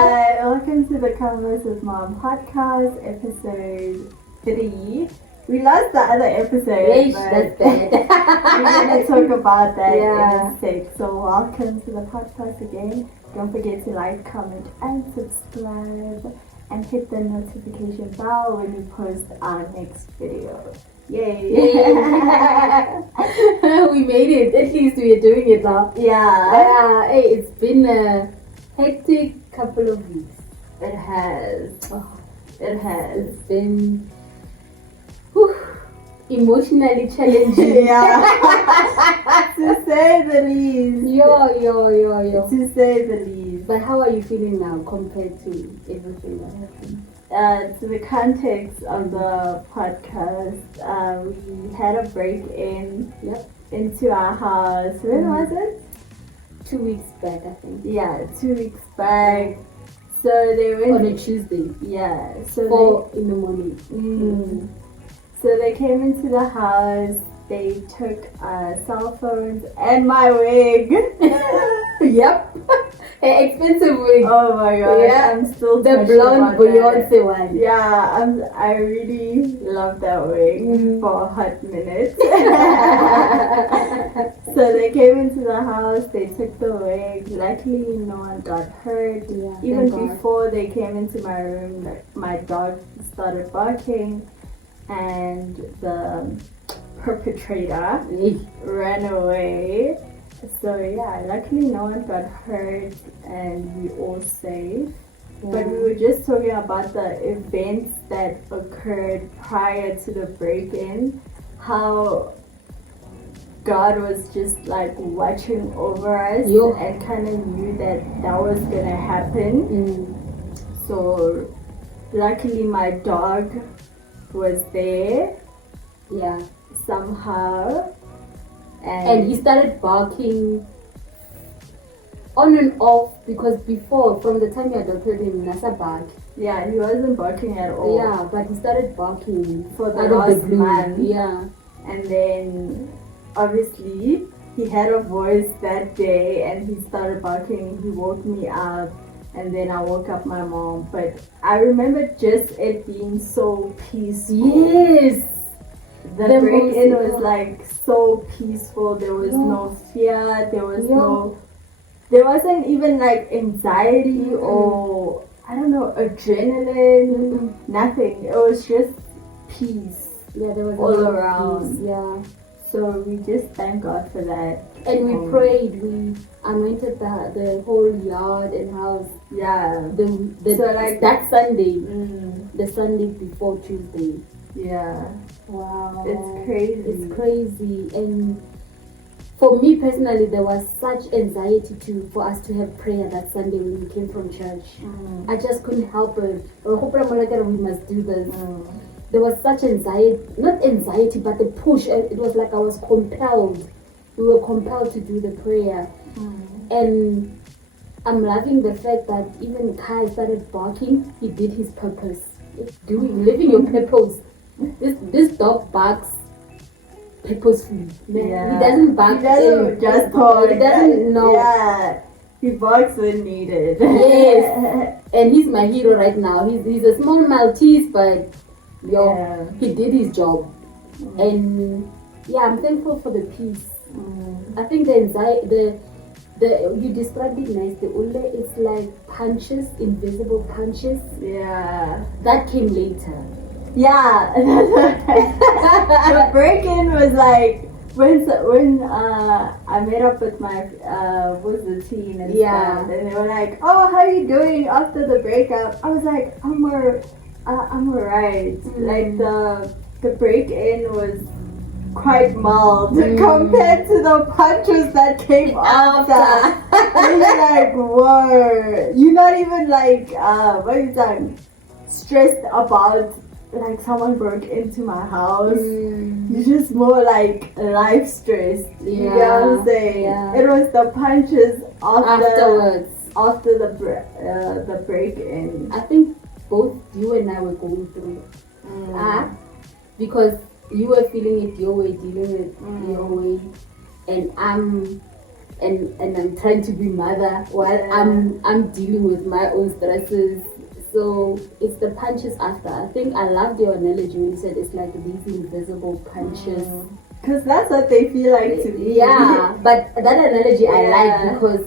Hi, welcome to the Converse with Mom podcast, episode 3. We lost the other episode, That's bad. we're going to talk about that in a sec. So welcome to the podcast again. Don't forget to like, comment, and subscribe. And hit the notification bell when we post our next video. Yay! We made it. At least we are doing it now. Yeah. Hey, it's been a hectic couple of weeks. It has. It has. It's been emotionally challenging. Yeah. To say the least. Yo. To say the least. But how are you feeling now compared to everything that happened? To the context of the podcast, we had a break-in into our house. When was it? 2 weeks back, I think. Yeah, 2 weeks back. So they went on a Tuesday. Yeah. So 4 in the morning. So they came into the house. They took cell phones and my wig. Yep. An expensive wig. Oh my god. Yeah. I'm still the blonde Beyonce one. Yeah, I really love that wig for a hot minute. So they came into the house, they took the wig. Luckily no one got hurt. Yeah, even before they came into my room, my dog started barking and the perpetrator ran away. So yeah, luckily no one got hurt and we all safe. But we were just talking about the events that occurred prior to the break-in, how God was just like watching over us and kind of knew that was gonna happen. So luckily my dog was there. Yeah. Somehow. And he started barking on and off because before, from the time you adopted him, Nasa barked. Yeah, he wasn't barking at all. Yeah, but he started barking for the last month. Yeah. And then obviously he had a voice that day and he started barking. He woke me up and then I woke up my mom. But I remember just it being so peaceful. Yes. The break-in was like so peaceful. There was no fear. There wasn't even like anxiety or I don't know, adrenaline. Nothing. It was just peace. Yeah, there was all around. Peace. Yeah. So we just thank God for that. And we prayed. We anointed the whole yard and house. Yeah. So like that Sunday, the Sunday before Tuesday. Yeah. Wow. It's crazy. It's crazy. And for me personally, there was such anxiety for us to have prayer that Sunday when we came from church. I just couldn't help it. We must do this. There was such anxiety, not anxiety, but the push. It was like I was compelled. We were compelled to do the prayer. And I'm loving the fact that even Kai started barking. He did his purpose. Living your purpose. This dog barks purposefully. Yeah. He doesn't bark. He doesn't just talk. He doesn't know. Yeah. He barks when needed. Yes. And he's my hero right now. He's a small Maltese, but he did his job. And yeah, I'm thankful for the peace. I think the anxiety, you described it nicely. It's like punches, invisible punches. Yeah. That came later. Yeah. The break-in was like when I met up with my with the team and stuff, and they were like, "Oh, how are you doing after the breakup?" I was like, "I'm alright." Like the break-in was quite mild compared to the punches that came after. And you're like, whoa! You're not even like stressed about like someone broke into my house. You're just more like life stressed. You know what I'm saying? Yeah. It was the punches afterwards. After the break-in. I think both you and I were going through it. Because you were feeling it your way, dealing with your way, and I'm and I'm trying to be mother while I'm dealing with my own stresses. So it's the punches after. I think I loved your analogy when you said it's like these invisible punches. Because that's what they feel like to me. Yeah, but that analogy I like because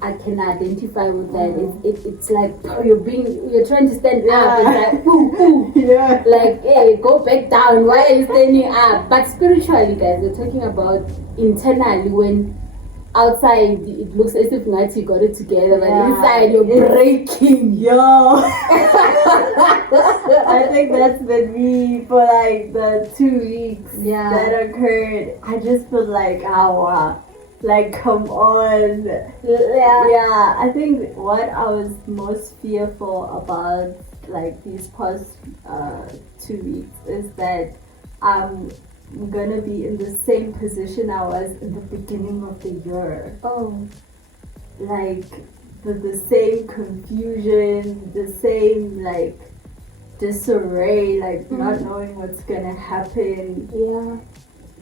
I can identify with that. It's like you're trying to stand up. It's like ooh. Yeah. Like hey, go back down. Why are you standing up? But spiritually, guys, we're talking about internally when. Outside, it looks as if you got it together, but inside you're breaking. Yo, I think that's been me for like the 2 weeks that occurred. I just feel like, like come on. Yeah, I think what I was most fearful about like these past 2 weeks is that I'm gonna be in the same position I was in the beginning of the year. Oh, like the same confusion, the same like disarray, like not knowing what's gonna happen. Yeah.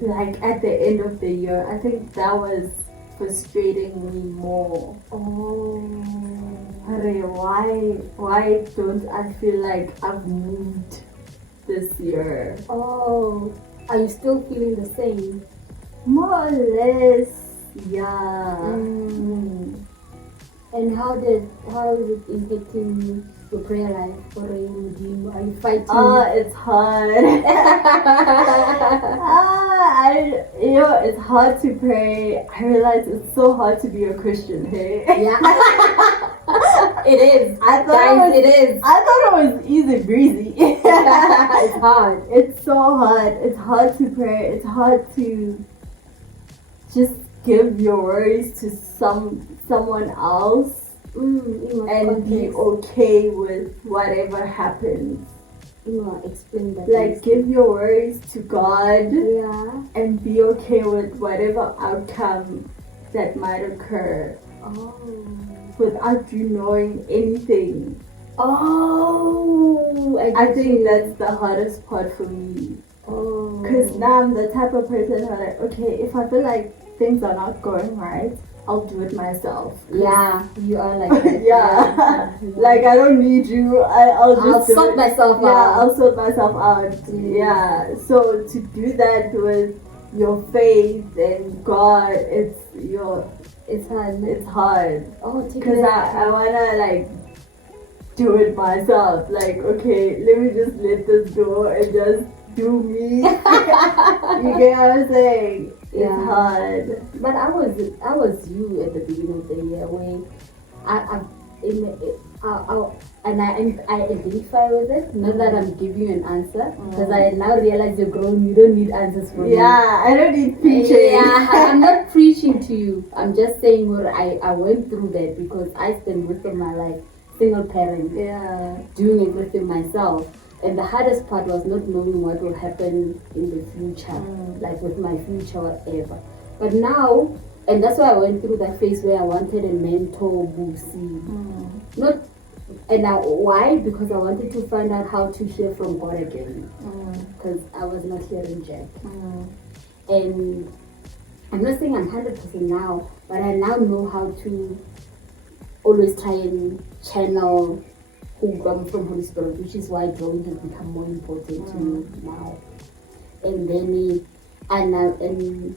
Like at the end of the year, I think that was frustrating me more. Oh. Why don't I feel like I've moved this year? Oh. Are you still feeling the same? More or less, yeah. And how is it impacting your prayer life? Or are you fighting? It's hard. It's hard to pray. I realize it's so hard to be a Christian, hey? Yeah. It is. I thought it was easy breezy. It's hard. It's so hard. It's hard to pray. It's hard to just give your worries to someone else and be okay with whatever happens. Explain that. Like give your worries to God and be okay with whatever outcome that might occur. Without you knowing anything. I think that's the hardest part for me. Because now I'm the type of person who like, okay, if I feel like things are not going right, I'll do it myself. Yeah, you are like that. Yeah. Like I don't need you. I'll sort myself out. Yeah, I'll sort myself out. Yeah. So to do that with your faith and God, it's hard. Because I wanna like do it myself. Like, okay, let me just let this go and just do me. You get what I'm saying? It's hard. But I was you at the beginning of the year when I identify with it. Not that I'm giving you an answer, because I now realize you're grown. You don't need answers from me. Yeah, I don't need preaching. Yeah, I'm not preaching to you. I'm just saying what I went through that because I spent most of my life single parent. Yeah, doing everything myself. And the hardest part was not knowing what will happen in the future, like with my future, whatever. But now, and that's why I went through that phase where I wanted a mentor, why? Because I wanted to find out how to hear from God again. Because I was not hearing Jack. And I'm not saying I'm 100% now, but I now know how to always try and channel who come from Holy Spirit, which is why drawing has become more important to me now. And then and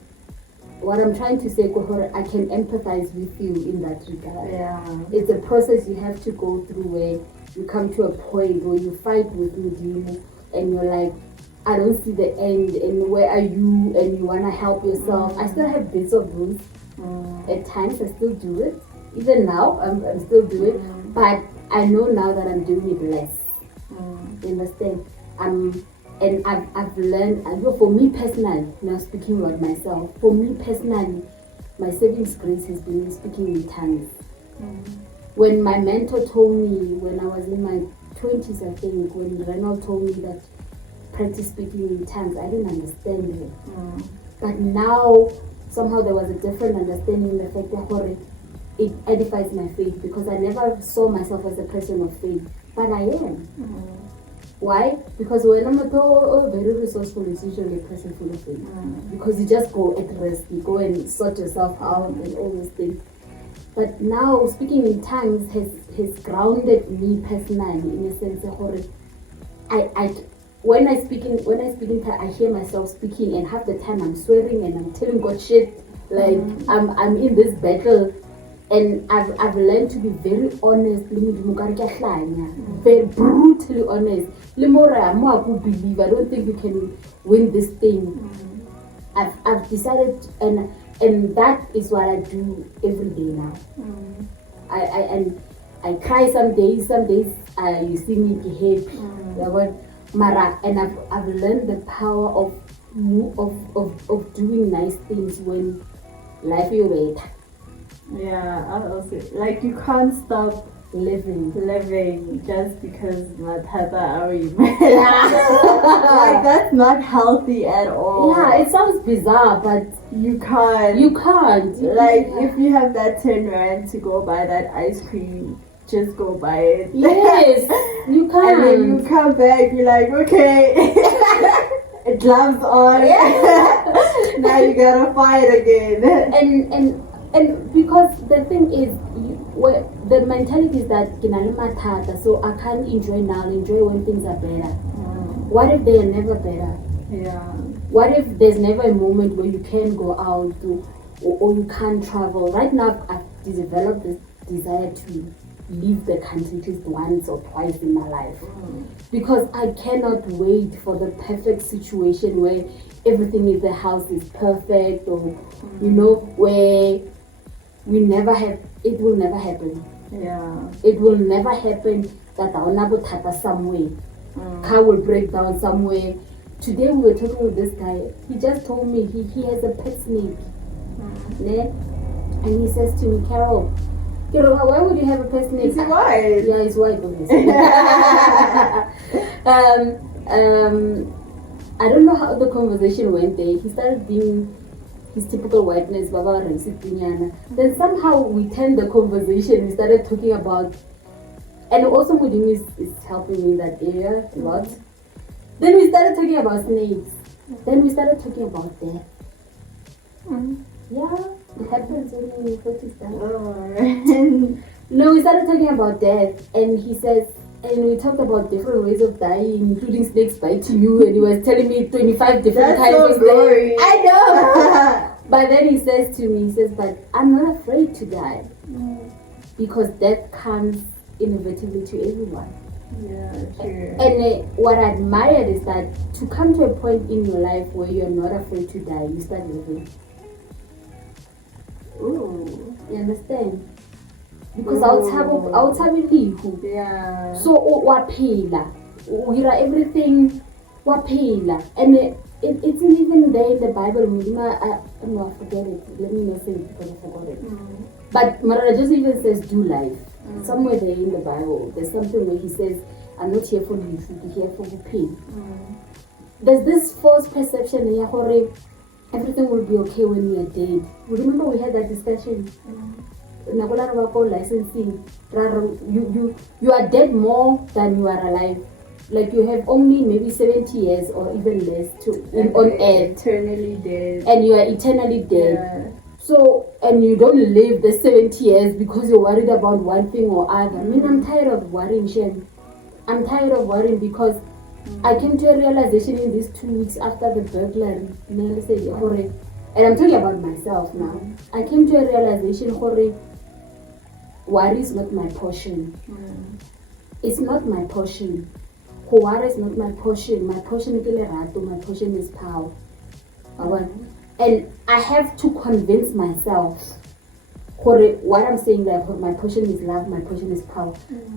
what I'm trying to say, I can empathize with you in that regard. Yeah. It's a process you have to go through where you come to a point where you fight with Medina and you're like, I don't see the end, and where are you? And you wanna help yourself. I still have bits of those. At times I still do it. Even now I'm still doing it. But I know now that I'm doing it less. You understand? And I've learned, for me personally, now speaking about myself, for me personally, my saving grace has been speaking in tongues. When my mentor told me, when I was in my 20s, I think, when Reynald told me that practice speaking in tongues, I didn't understand it. But now, somehow there was a different understanding, the fact that it edifies my faith, because I never saw myself as a person of faith, but I am. Why? Because when I'm very resourceful is usually a person full of faith. Because you just go at rest, you go and sort yourself out and all those things. But now speaking in tongues has grounded me personally in a sense of when I speak in tongues, I hear myself speaking, and half the time I'm swearing and I'm telling God shit. Like I'm in this battle, and I've learned to be very honest, very brutally honest. Believe I don't think you can win this thing. I've decided, and that is what I do every day now. I cry some days you see me be happy. Mara, and I've learned the power of doing nice things when life is better. Yeah, I also like you can't stop Living just because matata are like that's not healthy at all. Yeah, it sounds bizarre, but you can't. Like if you have that 10 rand to go buy that ice cream, just go buy it. Yes, you can't. And then you come back, you're like, okay, gloves on. Now you gotta fight again. And because the thing is, the mentality is that so I can't enjoy now, enjoy when things are better. What if they are never better? Yeah. What if there's never a moment where you can go out or you can't travel? Right now, I've developed this desire to leave the country just once or twice in my life. Because I cannot wait for the perfect situation where everything in the house is perfect, or where it will never happen. Yeah. It will never happen that our Nabotata somewhere. Car will break down somewhere. Today we were talking with this guy. He just told me he has a pet snake. And he says to me, Carol, why would you have a pet snake? Is it white? Yeah, it's white, obviously. I don't know how the conversation went there. He started being his typical whiteness, then somehow we turned the conversation. We started talking about, and also Mudim is helping me in that area a lot. Then we started talking about snakes. Then we started talking about death. Yeah, it happens when you focus down. No, we started talking about death, and he says, and we talked about different ways of dying, including snakes biting you, and he was telling me 25 different kinds of snakes. I know! But then he says to me, but I'm not afraid to die. Because death comes inevitably to everyone. Yeah, true. And what I admired is that to come to a point in your life where you're not afraid to die, you start living. Ooh. You understand? Because I'll tell you. Yeah. So waphila. We are everything waphila. And it isn't even there in the Bible. I forget it. Let me not say it because I forgot it. But Marara just even says do life. Somewhere there in the Bible, there's something where he says, I'm not here for you, I'm here for the pain. There's this false perception here, everything will be okay when we are dead. Remember we had that discussion? Licensing. You are dead more than you are alive. Like you have only maybe 70 years or even less on earth. Eternally dead. And you are eternally dead. Yeah. So, and you don't live the 70 years because you're worried about one thing or other. I mean, I'm tired of worrying, Shen. I'm tired of worrying because I came to a realization in these 2 weeks after the burglary. And I'm talking about myself now. I came to a realization, worry is not my portion. It's not my portion. Worry is not my portion. My portion is lerato. My portion is power. And I have to convince myself what I'm saying that my portion is love, my portion is power,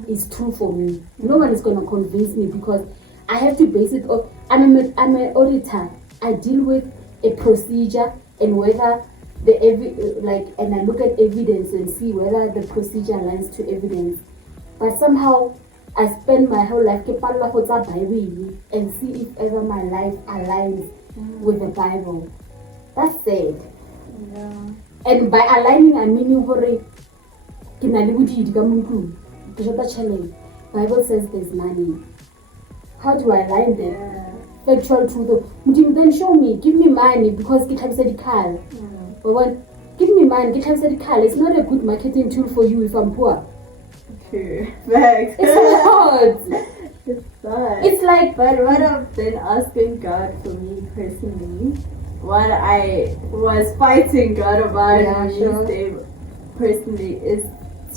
is true for me. No one is going to convince me because I have to base it off. I'm an auditor. I deal with a procedure and whether and I look at evidence and see whether the procedure aligns to evidence. But somehow I spend my whole life and see if ever my life aligns with the Bible. That's it. Yeah. And by aligning, I mean Bible says there's money. How do I align them? Yeah. Factual truth. Then show me, give me money because get hypothetical. But what? Give me money, get hypothetical. It's not a good marketing tool for you if I'm poor. True. Facts. It's so hard. It's not. It's like, But what I've been asking God for me personally, what I was fighting God about Yeah, sure. personally is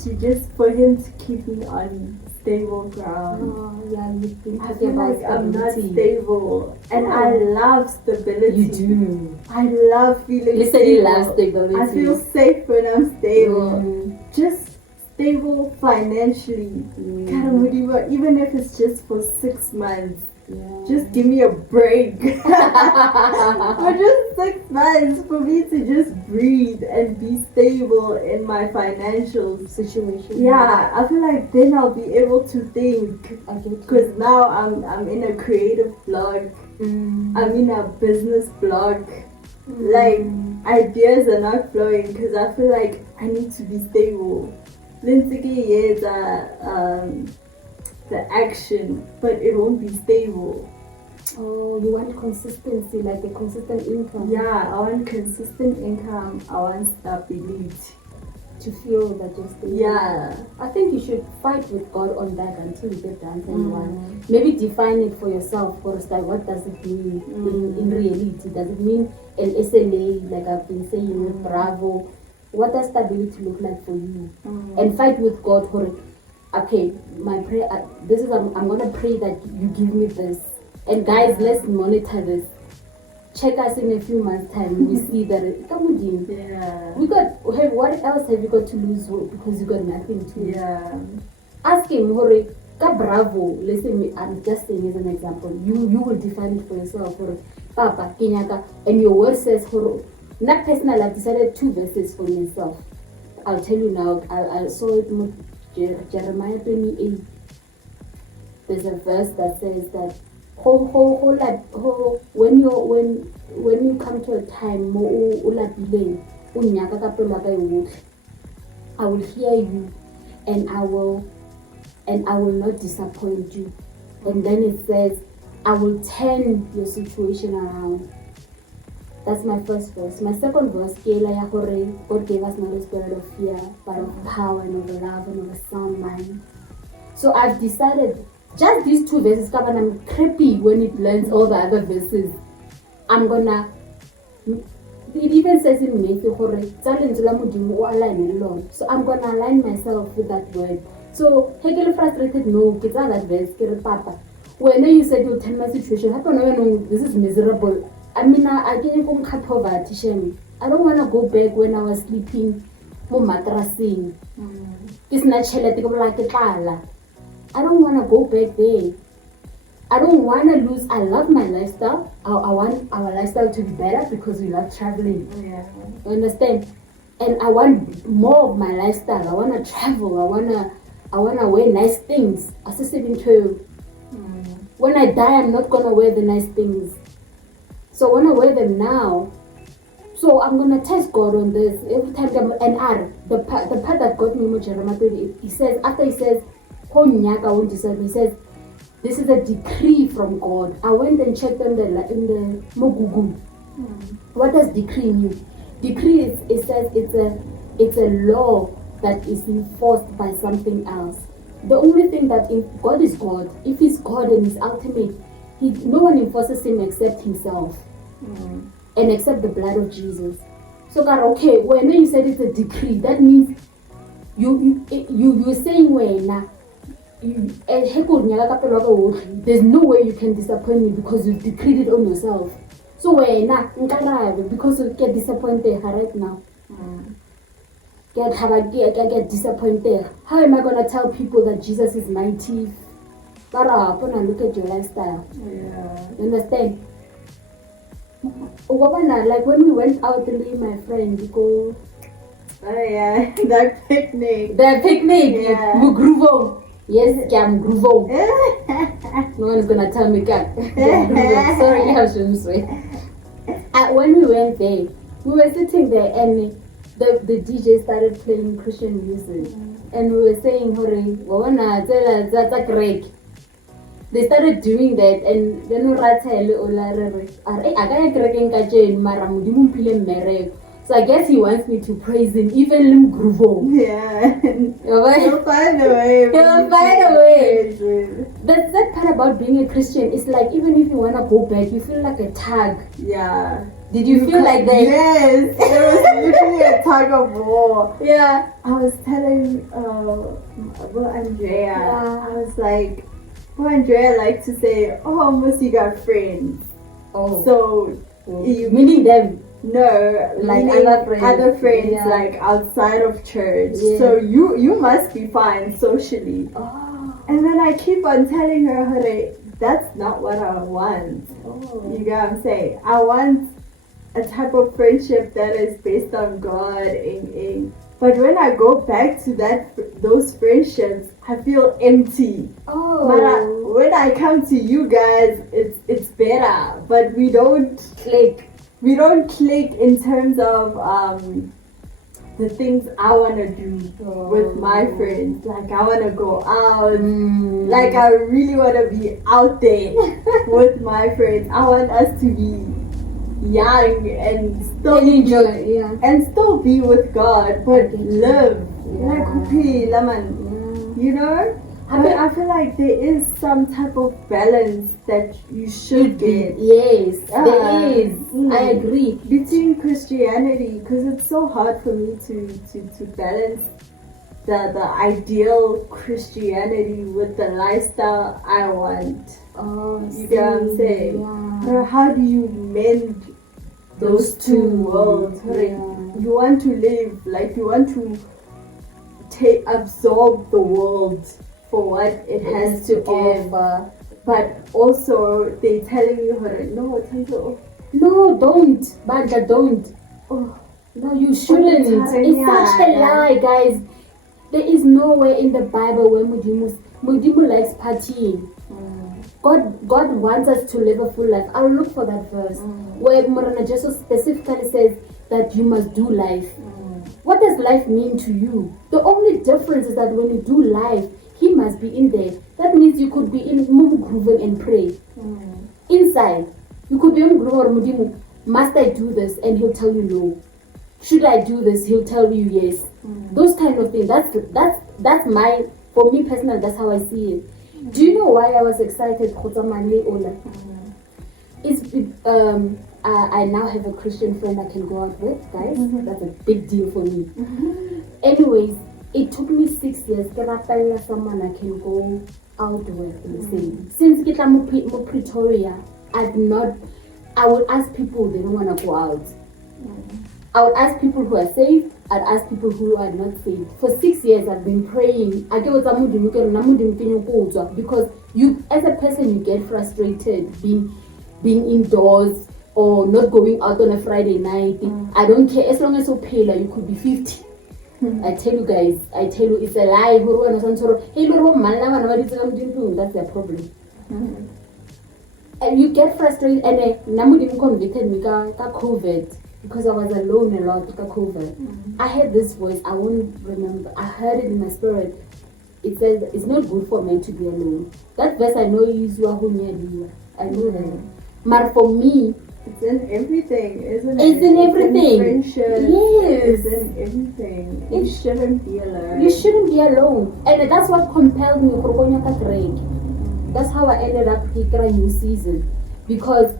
to just for Him to keep me on stable ground. oh yeah, you've been I talking feel about like I'm not stability. stable, and I love stability. You do. I love feeling Listen, stable. you love stability. I feel safe when I'm stable. Mm. Just stable financially. Mm. Even if it's just for 6 months. Yeah. Just give me a break. For just 6 months for me to just breathe and be stable in my financial situation. Yeah, I feel like then I'll be able to think. I get you. Because now I'm in a creative blog. I'm in a business blog. Like ideas are not flowing because I feel like I need to be stable. Lindsay the action, but it won't be stable. Oh, you want consistency, like a consistent income. Yeah, I want consistent income. I want stability. To feel that you're stable. Yeah. I think you should fight with God on that until you get the answer you want. Maybe define it for yourself first. Like, what does it mean in reality? Does it mean an SLA, like I've been saying with Bravo? What does stability look like for you? And fight with God for it. Okay, my prayer. This is I'm gonna pray that you give me this. And guys, let's monitor this. Check us in a few months' time. We see that Yeah. we got. Hey, what else have you got to lose because you got nothing to lose? Yeah. Ask him, Hore, ka bravo. Listen, I'm just saying as an example. You will define it for yourself. Hore, Papa, Kenyaka, and your word says, Hore. Not personal. I've decided 2 verses for myself. I'll tell you now. I saw it in Jeremiah 28. There's a verse that says that when you come to a time I will hear you and I will not disappoint you. And then it says I will turn your situation around. That's my first verse. My second verse, God gave us not a spirit of fear, but of power and of love and of a sound mind. So I've decided just these 2 verses, I'm creepy when it learns all the other verses. It even says in Matthew, so I'm gonna align myself with that word. So, I get frustrated, no, get that verse, Papa. When you said you'll tell my situation, this is miserable. I mean, I can't cut poverty, shame. I don't want to go back when I was sleeping on matrasing. It's not like a I don't want to go back there. I don't want to lose. I love my lifestyle. I want our lifestyle to be better because we love traveling. Yeah. You understand? And I want more of my lifestyle. I want to travel. I wanna wear nice things. I said to when I die, I'm not gonna wear the nice things. So I wanna wear them now. So I'm gonna test God on this every time. The part that got me with Jeremiah 30, he says after he says. He says, this is a decree from God. I went and checked in the Google. What does decree mean? Decree it says it's a law that is enforced by something else. The only thing that if God is God, if He's God and He's ultimate, no one enforces Him except Himself and except the blood of Jesus. So God, okay, when you said it's a decree, that means you're saying when. There's no way you can disappoint me because you decreed it on yourself. So because you get disappointed right now. Get disappointed. How am I gonna tell people that Jesus is my chief? But look at your lifestyle. Yeah. You understand? Like when we went out to leave my friend, we go. Oh yeah, that picnic. Yeah. Yes, I'm Gruvo. No one is gonna tell me sorry, I shouldn't swear. When we went there, we were sitting there and the DJ started playing Christian music. And we were saying, hurry, that's a great. they started doing that, and then Ratele Olarere, I so I guess he wants me to praise him, even Lim Gruvo. Yeah. Right? He'll find a way. He'll find a way. That's that part about being a Christian. It's like even if you wanna go back, you feel like a tug. Yeah. Did you feel like that? Yes. It was literally a tug of war. Yeah. I was telling Andrea, Yeah. I was like, Andrea likes to say, oh, almost you got friends. Oh. So, you meaning them. No, like meaning other friends, yeah. Like outside of church. Yeah. So you must be fine socially. Oh. And then I keep on telling her, Hore, that's not what I want. Oh. You get what I'm saying? I want a type of friendship that is based on God. But when I go back to those friendships, I feel empty. Oh. But when I come to you guys, it's better. But we don't click. We don't click in terms of the things I want to do with my friends. Like, I want to go out. Like, I really want to be out there with my friends. I want us to be young and still enjoy it, yeah. And still be with God, but live. Yeah. Like, okay, Laman, you know? I feel like there is some type of balance that you should get. Yes, there is. I agree. Between Christianity, because it's so hard for me to balance the ideal Christianity with the lifestyle I want. Oh, you get what I'm saying? Yeah. How do you mend those two worlds? Yeah. You want to live, like you want to absorb the world for what it has to give, but also they telling you, no, don't, Banja, don't. Oh, no, you shouldn't. It's such a lie, guys. There is nowhere in the Bible where Mudimu likes partying. God wants us to live a full life. I'll look for that verse where Morana Jesus specifically says that you must do life. What does life mean to you? The only difference is that when you do life, He must be in there. That means you could be in Mumu and pray. Inside, you could be in or Mudimu. Must I do this? And He'll tell you no. Should I do this? He'll tell you yes. Those kind of things. That's my, for me personally, that's how I see it. Do you know why I was excited? It's I now have a Christian friend I can go out with, guys. That's a big deal for me. Anyways, it took me 6 years to find someone I can go out with. Since I came to Pretoria, I would ask people they don't want to go out. I would ask people who are saved. I'd ask people who are not saved. For 6 years, I've been praying. Because you, as a person, you get frustrated being indoors or not going out on a Friday night. I don't care. As long as you're paler, you could be 50. I tell you guys, it's a lie. That's their problem. And you get frustrated. And Namudi convicted me of COVID. Because I was alone a lot because COVID. I heard this voice, I won't remember. I heard it in my spirit. It says, it's not good for men to be alone. That verse I know is Wahunya. I know that. But for me, it's in everything, isn't it? It's in everything. It's in friendship. Yes. It's in everything. You shouldn't be alone. You shouldn't be alone. And that's what compelled me. That's how I ended up here a new season. Because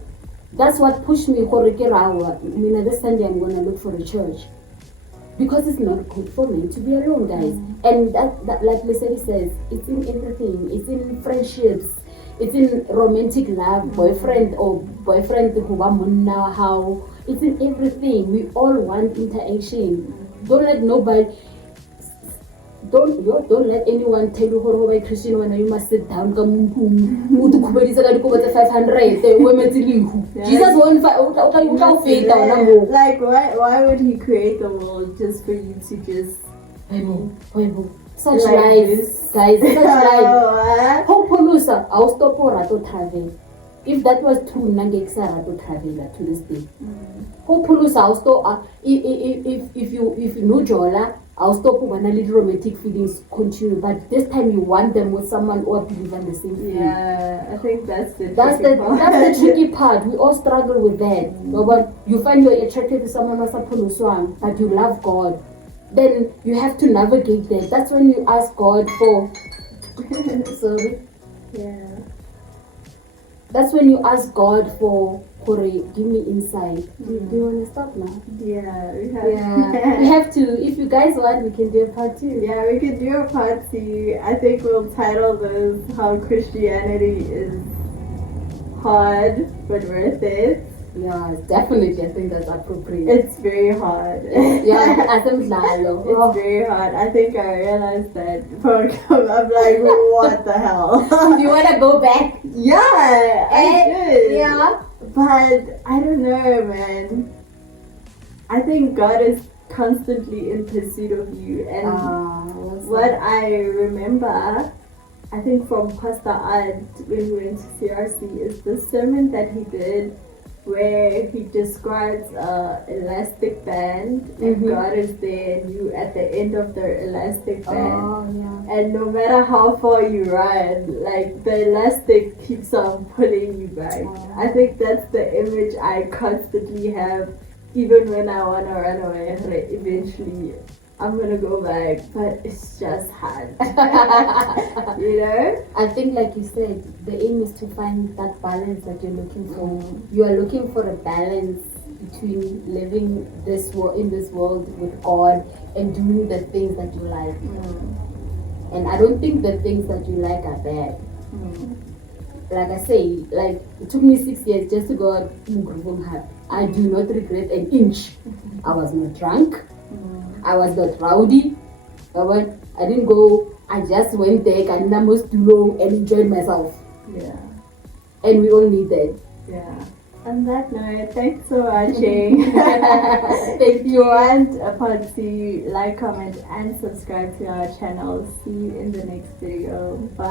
that's what pushed me. This Sunday I'm going to look for a church. Because it's not good for men to be alone, guys. And that like Leslie says, it's in everything. It's in friendships. It's in romantic love, boyfriend who how. It's in everything. We all want interaction. Don't let anyone tell you how by Christian when you must sit down. Jesus won't like why would He create the world just for you to just such like lies, this? Guys, such lies. Hopefully, I'll stop or to travel. if that was true, Nangeksara to travel to this day. Hopefully, I'll stop. If you know Jola, I'll stop when a little romantic feelings continue. But this time, you want them with someone who believe in the same thing. Yeah, I think that's the That's tricky the part. that's the tricky part. We all struggle with that. No, but you find you're attracted to someone who's but you love God. Then you have to navigate that. That's when you ask God for. Sorry. Yeah. That's when you ask God for give me insight. Do you want to stop now? Yeah, we have. Yeah, we have to. If you guys want, we can do a part 2. Yeah, we could do a part 2. I think we'll title this "How Christianity is Hard but Worth It." Yeah, definitely. I think that's appropriate. It's very hard. Yeah, as I'm It's very hard. I think I realized that. I'm like, what the hell? You want to go back? Yeah, I did. Yeah. But I don't know, man. I think God is constantly in pursuit of you. And what I remember, I think from Pastor Ed when we went to CRC, is the sermon that he did where he describes elastic band and God is there and you at the end of the elastic band. And no matter how far you run, like the elastic keeps on pulling you back. I think that's the image I constantly have, even when I want to run away. Eventually I'm gonna go back, but it's just hard. You know? I think, like you said, the aim is to find that balance that you're looking for. You are looking for a balance between living in this world with God and doing the things that you like. And I don't think the things that you like are bad. Like I say, like it took me 6 years just to go out in Groovum Hut. I do not regret an inch. I was not drunk. I was not rowdy. I didn't go. I just went there and almost to know and enjoyed myself. Yeah. And we all need that. Yeah. On that note, thanks for watching. Thank If you want a part 2, like, comment, and subscribe to our channel. See you in the next video. Bye.